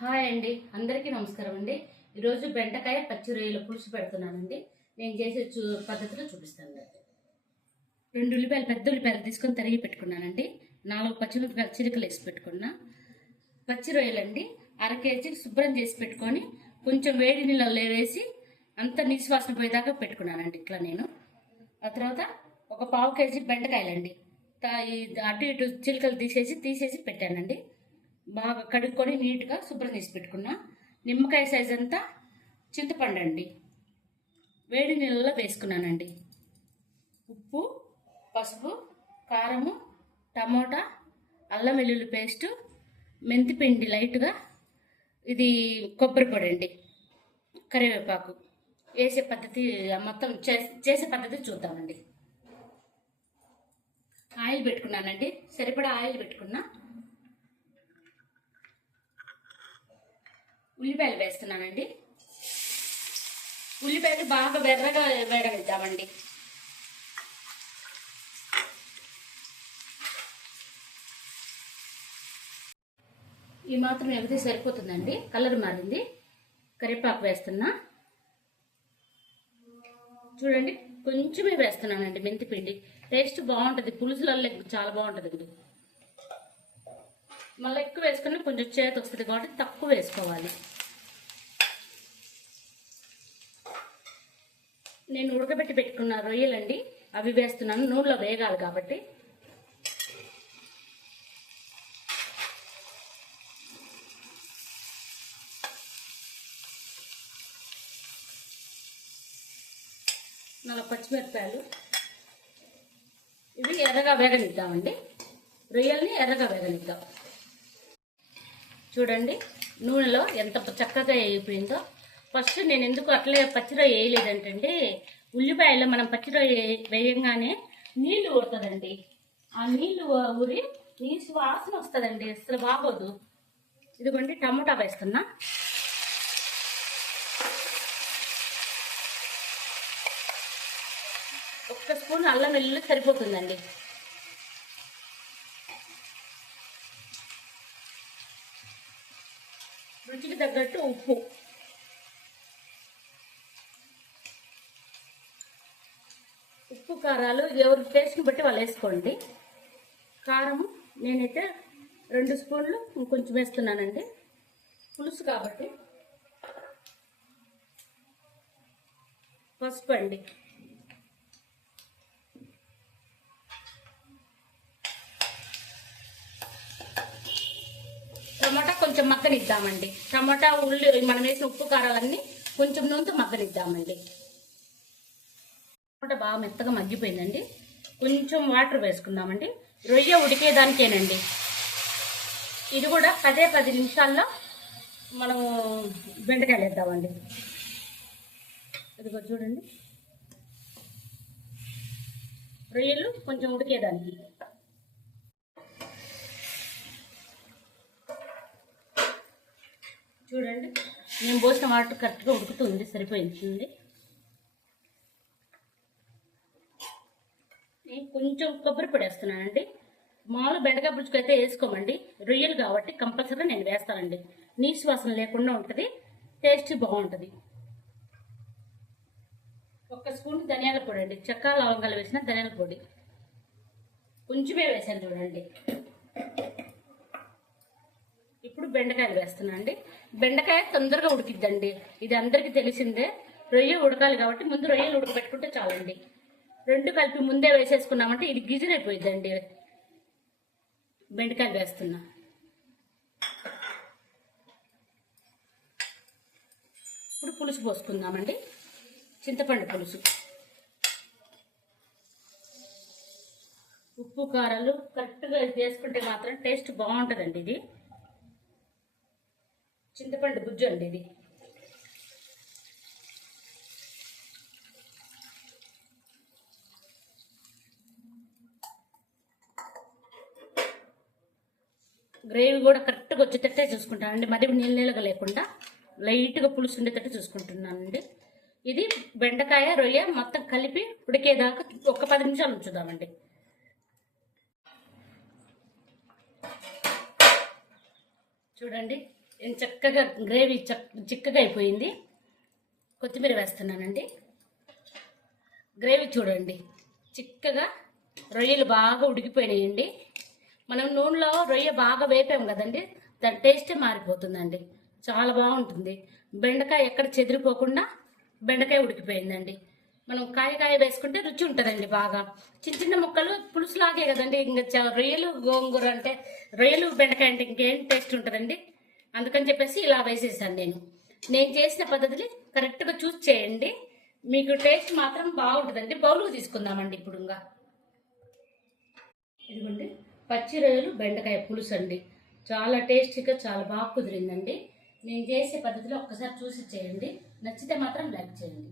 Hi అండి. అందరికీ నమస్కారం అండి. ఈరోజు బెండకాయ పచ్చి రొయ్యల పులుసు పెడుతున్నానండి. నేను చేసే చూ పద్ధతిలో చూపిస్తాను రెండు ఉల్లిపాయలు పెద్ద ఉల్లిపాయలు తీసుకొని తరిగి పెట్టుకున్నానండి. నాలుగు పచ్చిమిరపకాయలు చిలుకలు వేసి పెట్టుకున్నా. పచ్చి రొయ్యలండి. అర కేజీ శుభ్రం చేసి పెట్టుకొని కొంచెం వేడి నీళ్ళలో వేసి అంత నిశ్వాసన పోయేదాకా పెట్టుకున్నానండి ఇట్లా నేను. ఆ తర్వాత ఒక పావు కేజీ బెండకాయలండి. అటు ఇటు చిలుకలు తీసేసి తీసేసి పెట్టానండి. బాగా కడుక్కొని నీట్గా శుభ్రం చేసి పెట్టుకున్నా. నిమ్మకాయ సైజ్ అంతా చింతపండు అండి. వేడి నీళ్ళలో వేసుకున్నానండి. ఉప్పు పసుపు కారము టమోటా అల్లం వెల్లుల్లి పేస్టు మెంతిపిండి లైట్గా ఇది కొబ్బరి పొడి అండి. కరివేపాకు వేసే పద్ధతి మొత్తం చే- చేసే పద్ధతి చూద్దామండి. ఆయిల్ పెట్టుకున్నానండి. సరిపడా ఆయిల్ పెట్టుకున్నా. ఉల్లిపాయలు వేస్తున్నానండి. ఉల్లిపాయలు బాగా వెర్రగా వేడవిద్దామండి ఈ మాత్రం ఎగితే సరిపోతుందండి? కలర్ మారింది. కరివేపాకు వేస్తున్నా. చూడండి కొంచెమే వేస్తున్నానండి మెంతిపిండి. టేస్ట్ బాగుంటుంది. పులుసులలో చాలా బాగుంటుంది ఇది మళ్ళీ ఎక్కువ వేసుకుని కొంచెం చేతి వస్తుంది కాబట్టి తక్కువ వేసుకోవాలి. నేను ఉడకబెట్టి పెట్టుకున్న రొయ్యలండి అవి వేస్తున్నాను. నూనెలో వేగాలి కాబట్టి. నాలుగు పచ్చిమిరపాయలు ఇవి ఎర్రగా వేగనిద్దామండి. రొయ్యల్ని ఎర్రగా వేగనిద్దాం. చూడండి నూనెలో ఎంత చక్కగా అయిపోయిందో ఫస్ట్ నేను ఎందుకు అట్లే పచ్చిరొయ్య వేయలేదంటే ఉల్లిపాయలో మనం పచ్చిరొయ్య వేయంగానే నీళ్ళు ఊరుతుందండి. ఆ నీళ్ళు ఊరి నీసు వాసన వస్తుందండి అసలు బాగోదు. ఇదిగోండి టమోటా వేస్తున్నా. ఒక్క స్పూన్ అల్లం వెల్లుల్లి సరిపోతుందండి. రుచికి తగ్గట్టు ఉప్పు. ఉప్పు కారాలు ఎవరి టేస్ట్ని బట్టి వాళ్ళు వేసుకోండి. కారం నేనైతే రెండు స్పూన్లు ఇంకొంచెం వేస్తున్నానండి. పులుసు కాబట్టి. పసుపు అండి టమాటా కొంచెం మగ్గనిద్దామండి. టమాటా ఉల్లి మనం వేసిన ఉప్పు కారాలన్నీ కొంచెం నూనెతో మగ్గనిద్దామండి. టమాటా బాగా మెత్తగా మగ్గిపోయిందండి. కొంచెం వాటర్ వేసుకుందామండి. రొయ్య ఉడికేదానికేనండి. ఇది కూడా పదే పది నిమిషాల్లో మనము బెండకాయలు వేద్దామండి. ఇదిగో చూడండి. రొయ్యలు కొంచెం ఉడికేదానికి. చూడండి. నేను పోసిన వాటర్ కరెక్ట్గా ఉడుకుతుంది సరిపోయింది. నేను కొంచెం కొబ్బరి పొడి వేస్తున్నానండి. మామూలు బెండకాయ పులుసుకు అయితే వేసుకోమండి. రొయ్యలు కాబట్టి కంపల్సరీ నేను వేస్తానండి. నీసు వాసన లేకుండా ఉంటుంది టేస్ట్ బాగుంటుంది. ఒక స్పూన్ ధనియాల పొడి అండి. చెక్క లవంగాలు వేసిన ధనియాల పొడి. కొంచెమే వేసాను చూడండి ఇప్పుడు బెండకాయలు వేస్తున్నా అండి బెండకాయ తొందరగా ఉడికిద్దండి. ఇది అందరికీ తెలిసిందే. రొయ్య ఉడకాలి కాబట్టి ముందు రొయ్యలు ఉడకబెట్టుకుంటే చాలండి. రెండు కలిపి ముందే వేసేసుకున్నామంటే ఇది గిజిరైపోయిద్దండి బెండకాయలు వేస్తున్నా. ఇప్పుడు పులుసు పోసుకుందామండి. చింతపండు పులుసు. ఉప్పు కారాలు కరెక్ట్గా చేసుకుంటే మాత్రం టేస్ట్ బాగుంటుందండి ఇది. చింతపండు గుజ్జు అండి ఇది. గ్రేవీ కూడా కరెక్ట్గా వచ్చేటట్టే చూసుకుంటానండి మరి నీళ్ళ నీళ్ళగా లేకుండా లైట్గా పులుసు ఉండేటట్టు చూసుకుంటున్నానండి ఇది బెండకాయ రొయ్య మొత్తం కలిపి ఉడికేదాకా ఒక పది నిమిషాలు ఉంచుదామండి. చూడండి. చక్కగా గ్రేవీ చక్ చిక్కగా అయిపోయింది. కొత్తిమీర వేస్తున్నానండి. గ్రేవీ చూడండి. చిక్కగా రొయ్యలు బాగా ఉడికిపోయినాయండి. మనం నూనెలో రొయ్య బాగా వేపాం కదండి దాని టేస్టే మారిపోతుందండి. చాలా బాగుంటుంది. బెండకాయ ఎక్కడ చెదిరిపోకుండా బెండకాయ ఉడికిపోయిందండి. మనం కాయ కాయ వేసుకుంటే రుచి ఉంటుందండి బాగా. చిన్న చిన్న ముక్కలు పులుసులాగే కదండి. ఇంకా చ- రొయ్యలు గోంగూర అంటే రొయ్యలు బెండకాయ అంటే ఇంకేం టేస్ట్ ఉంటుందండి. అందుకని చెప్పేసి ఇలా వేసేసాను నేను. నేను చేసిన పద్ధతిని కరెక్ట్గా చూస్ చేయండి. మీకు టేస్ట్ మాత్రం బాగుంటుందండి. బౌల్కి తీసుకుందామండి ఇప్పుడు ఇంకా. ఇదిగోండి. పచ్చి రొయ్యలు బెండకాయ పులుసు అండి. చాలా టేస్టీగా చాలా బాగా కుదిరిందండి. నేను చేసే పద్ధతిలో ఒక్కసారి చూసి చేయండి. నచ్చితే మాత్రం లైక్ చేయండి.